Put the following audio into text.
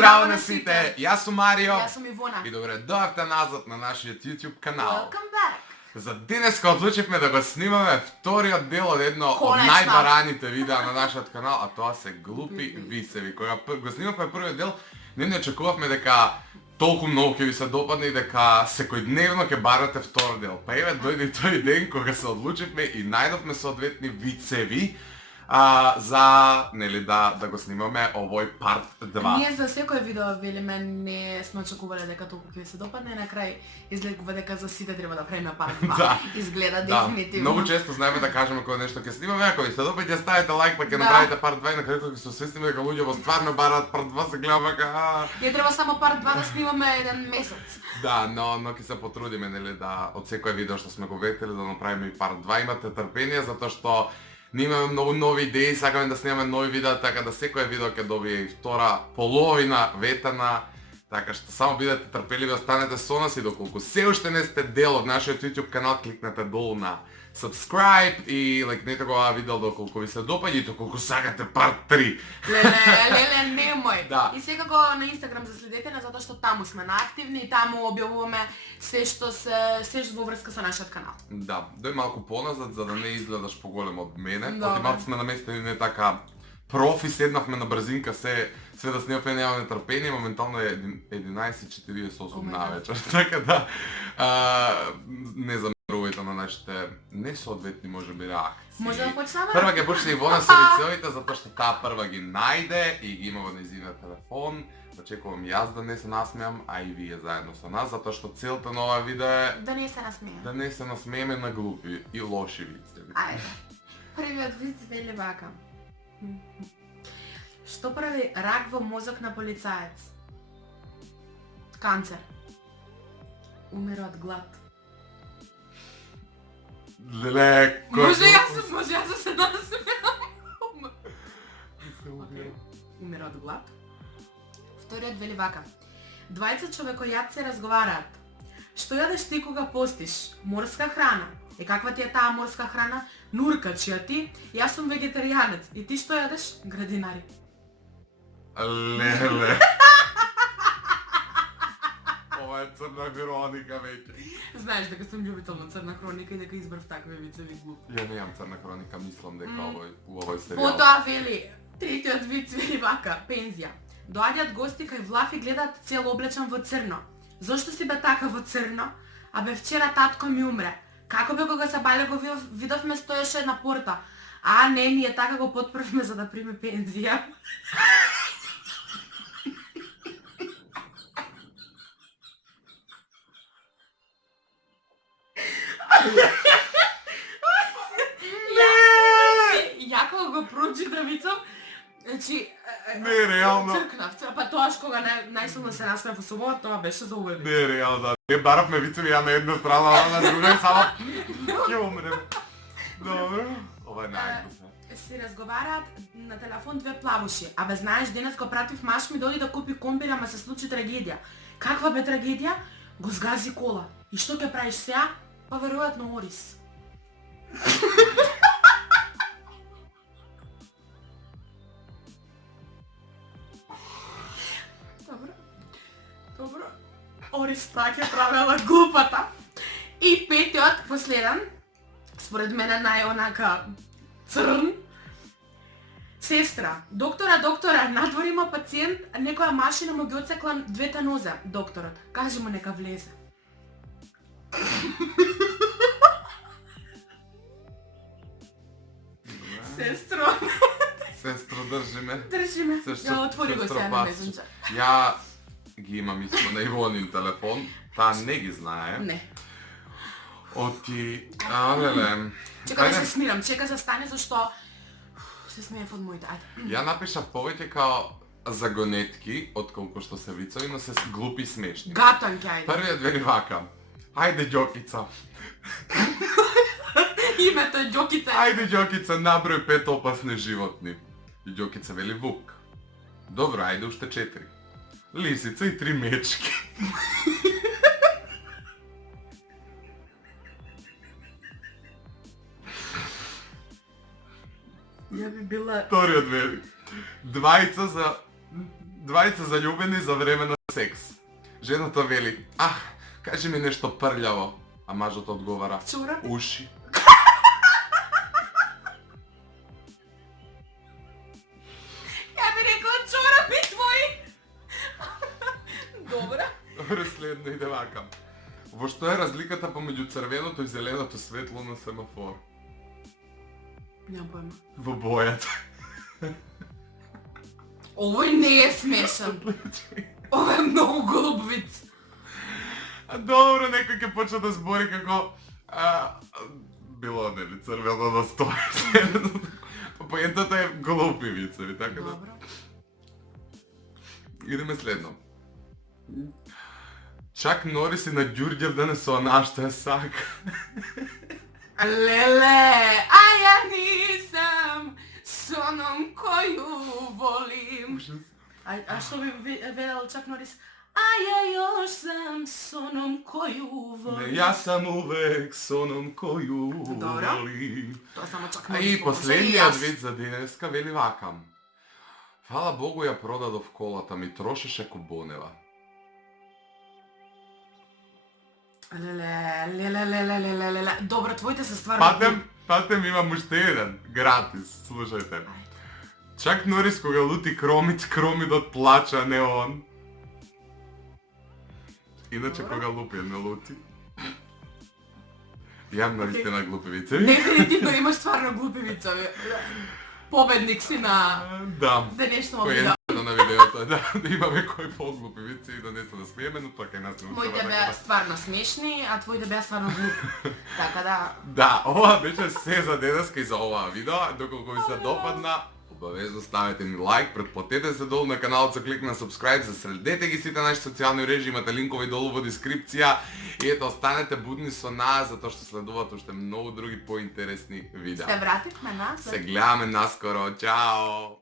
Здраво на сите! Јас сум Марио. Јас сум Ивона. И добре дојавте назад на нашиот YouTube канал. Welcome back. За денеска одлучивме да го снимаме вториот дел од едно Конечно. од најбараните видеа на нашиот канал, а тоа се глупи вицеви. Кога го снимавме првиот дел, не очекувавме дека толку многу ќе ви се допадне и дека секојдневно ќе барате втор дел. Па еве дојде и тој ден кога се одлучивме и најдовме соодветни вицеви за нели да го снимаме овој парт 2. Ние за секој видео велиме не сме очекувале дека толку ќе ви се допадне, на крај изгледува дека за сите треба да правиме парт 2. Да. Изгледа Да, дефинитивно. многу често знаеме да кажеме кога нешто ќе снимаме, ако ви се допаѓа ставите лайк па ќе направите парт 2 и на крај кога ќе се освестиме дека луѓето стварно бараат парт 2 се гледаме дека Ние треба само парт 2 да снимаме еден месец. да, но ќе се потрудиме нели да од секој видео што сме го ветили да направиме и парт 2. Имате трпение затоа што ние имаме многу нови идеи, сакаме да снимаме нови видеа, така да секое видео ќе добие и втора половина ветана. Така што само бидете трпеливи, останете со нас и доколку се уште не сте дел од нашиот YouTube канал, кликнете долу на subscribe и лайкнете го оваа видео доколку ви се допаѓа и доколку сакате парт 3. Леле, немој. Да. И секако на Инстаграм заследете на затоа што таму сме наактивни и таму објавуваме се што во врска со нашиот канал. Да, дој малку поназад за да не изгледаш поголем од мене. Добре. Оти малку сме наместени не така профи, седнавме на брзинка се да снимавме, немаме трпение, моментално е 11:48 навечер. Така да не замерувајте на нашите несоодветни можеби реакции. Може да почнеме? Прва ќе почне Ивона со вицевите затоа што таа прва ги најде и ги има во нејзиниот телефон. Очекувам јас да не се насмеам, а и вие заедно со нас, затоа што целта на ова видео е Да не се насмеем. да не се насмееме на глупи и лоши вицеви. Ајде. Првиот виц вели вака. Што прави рак во мозок на полицаец? Канцер. Умира од глад. Леле, Може јас да се насмеам. Океј. Умира од глад. Вториот вели вака. Двајца човекојадци разговараат. Што јадеш ти кога постиш? Морска храна. И каква ти е таа морска храна? Нурка, чија ти? Јас сум вегетаријанец. И ти што јадеш? Градинари. Леле. Ова е црна хроника веќе. Знаеш дека сум љубител на црна хроника и дека избрав такви вицеви глупи. Ја немам црна хроника, мислам дека овој серијал. Потоа вели, третиот виц вели вака, пензија. Доаѓаат гости кај Влаф и гледаат цел облечен во црно. Зошто си бе така во црно? Абе вчера татко ми умре. Како бе кога се бале го видовме стоеше на порта. А не, ние така го потпрвме за да приме пензија. Ја кога го прочитав вицов, значи Не, реално. цркнав, па тоаш кога најсилно се насмеав во собова, тоа беше за уведен. Не, реално да. Не баравме вицеви, ја на една страна, а на друга и само ќе умрем. Добро. Ова е најдобро. Се разговараат на телефон две плавуши. Абе знаеш, денес го пратив маш ми дојде да купи комбир, ама се случи трагедија. Каква бе трагедија? Го згази кола. И што ќе правиш сега? Па веројатно Орис. Добро. Орис така ќе правела глупата. И петиот, последен, според мене најонака црн. Сестра, доктора, надвор има пациент, некоја машина му ги отсекла двете нозе. Докторот, кажи му нека влезе. Сестро, Сестро, држиме. држи ме. Сестро, Ја отвори го сестро сега на Пасо. месенџер. Ја ги имам исто на Ивонин телефон, таа не ги знае. Не. Оти, леле. Чека да Ајде. се смирам, чека да стане зашто се смеев од моите. Ајде. Ја напишав повеќе као загонетки, отколку што се вицови, но се глупи и смешни. Гатанки, ајде. Првиот вели вака. Ајде, Ѓокица. Името е Ѓокица. Ајде, Ѓокица, наброј 5 опасни животни. И Ѓокица вели вук. Добро, ајде уште 4. Лисица и 3 мечки. Ја би била... Вториот вели. Двајца за Двајца заљубени за време на секс. Жената вели, кажи ми нешто прљаво, а мажот одговара, Чорапи? уши. Ја би рекла чорапи твои. Добра. Добре, следно иде вака. Во што е разликата помеѓу црвеното и зеленото светло на семафор? Немам појма. Во бојата. Овој не е смешан. Ова е многу голуб виц. Добро, некој ќе почне да збори како било нели црвено да стои. Поентата е голупи вицеви, така да. Добро. Идеме следно. Чак Норис и на Ѓурѓевден со она што е сака. Леле, а ја нисам со оном коју волим. А што би велел Чак Норис? А ја још сам со оном коју Не, волим. јас сам увек со оном коју Добро. волим. Тоа само Чак А Норис. и може, последниот јас. вид за денеска вели вака. Фала Богу ја продадов колата ми, трошеше кубонева. Леле. Добро, твоите се стварно... Патем имам уште еден, гратис, слушајте. Чак Норис кога лути кромидот плача, не он. Иначе Добро. кога лупи, не лути. Јам наистина глупи вицеви. Дефинитивно имаш стварно глупи вицови. Победник си на Да. денешното Кој е видео. на видеото, да имаме кој поглупи вици и да не се насмееме, но тоа кај нас не Моите устава беа така. стварно смешни, а твоите беа стварно глупи. Така да... Да, ова беше се за денеска и за оваа видео. Доколку ви се допадна, обавезно ставете ни лайк, претплатете се долу на каналот со клик на subscribe, заследете ги сите наши социјални мрежи, имате линкови долу во дескрипција и ето останете будни со нас затоа што следуваат уште многу други поинтересни видеа. Се вративме назад. Се гледаме наскоро, чао!